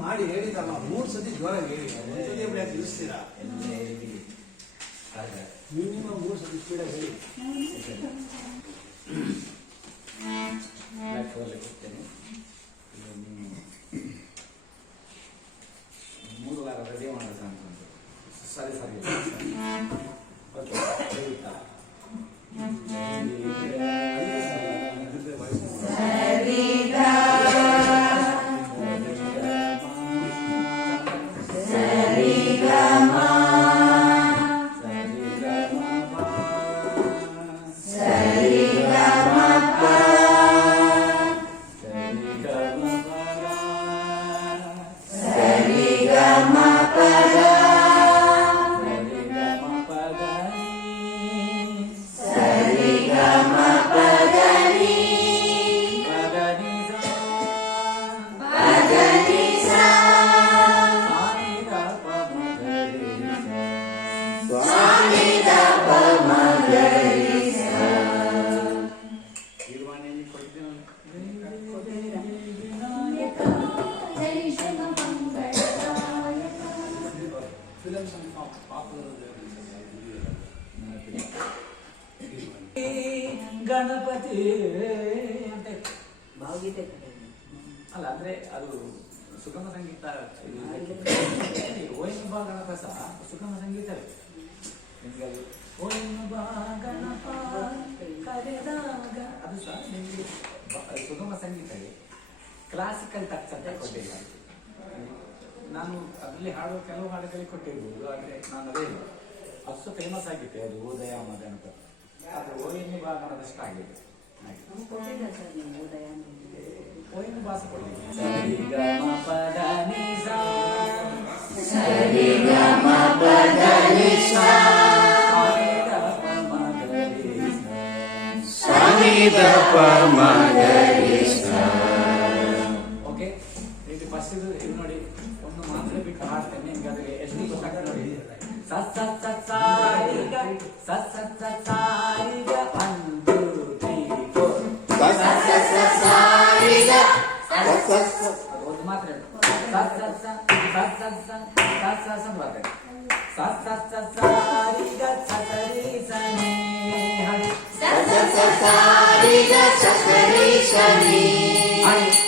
ಮಾಡಿ ಹೇಳಿದಲ್ಲ ಮೂರು ಸತಿ ಜೋರಾಗಿ ಹೇಳಿ. ಯಾಕೆ ತಿಳಿಸ್ತೀರಾ ಮಿನಿಮಮ್ ಮೂರು ಸತಿ ಸ್ಪೀಡಾಗಿ ಹೇಳಿ. ಗಣಪತಿ ಅಂತ ಭಾವಗೀತೆ ಅಲ್ಲ ಅಂದ್ರೆ ಅದು ಸುಗಮ ಸಂಗೀತ ಓಯನ್ ಬಾ ಗಣಪ ಸಹ ಸುಗಮ ಸಂಗೀತವೇ ನಿಮ್ಗೆ ಅದು ಬಾ ಗಣಪ ಕರೆದಾಗ ಅದು ಸಹ ನಿಮಗೆ ಸುಗಮ ಸಂಗೀತವೇ ಕ್ಲಾಸಿಕಲ್ ಟಚ್ ಅಂತ ಕೊಟ್ಟಿಲ್ಲ ನಾನು ಅದರಲ್ಲಿ ಹಾಡುವ ಕೆಲವು ಹಾಡುಗಳಿಗೆ ಕೊಟ್ಟಿರ್ಬೋದು ಆದರೆ ನಾನು ಅದೇ ಅಷ್ಟು ಫೇಮಸ್ ಆಗಿತ್ತು ಅದು ಓದಯ ಮದ ಅಂತ. ಆದರೆ ಓಯನ್ನು ಭಾಗ ನನ್ನದಷ್ಟು ಆಗಿದೆ. ಓಯನ್ನು ಭಾಸ ಕೊಡ್ತೀನಿ ಸರಿ ಗ ಮ ಇದು ಫಸ್ಟ್ ಇದು ಇದು ನೋಡಿ ಒಂದು ಮಾತ್ರ ಬಿಟ್ಟು ಹಾಡ್ತೇನೆ ನಿಮ್ಗೆ ಅದ್ರಲ್ಲಿ ಎಷ್ಟು ಗೊತ್ತಾಗ್ತದೆ ನೋಡಿ ಸ ಸ ಸ ಸ ರಿ ಗ ಸ ಸ ಸ ಸ ರಿ ಗ ಒನ್ ಟೂ ತ್ರೀ ಫೋರ್ ಅದು ಒಂದು ಮಾತ್ರ ಹೇಳು. ಸ ಸ ಸ ಸ ಸ ಸ ಸ ಸ ಸ ಅಂತ ಬರ್ತದೆ ಸ ಸ ಸ ಸ ರಿ ಗ ಸ ಸ ರಿ ಸ ನಿ ಹಾಡಿ.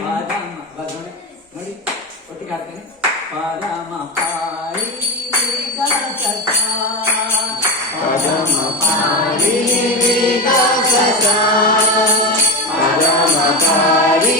పరమ వదనే మరి ఒట్టి కాకనే పరమ పారి విగా సదా పరమ పారి విగా సదా పరమ పారి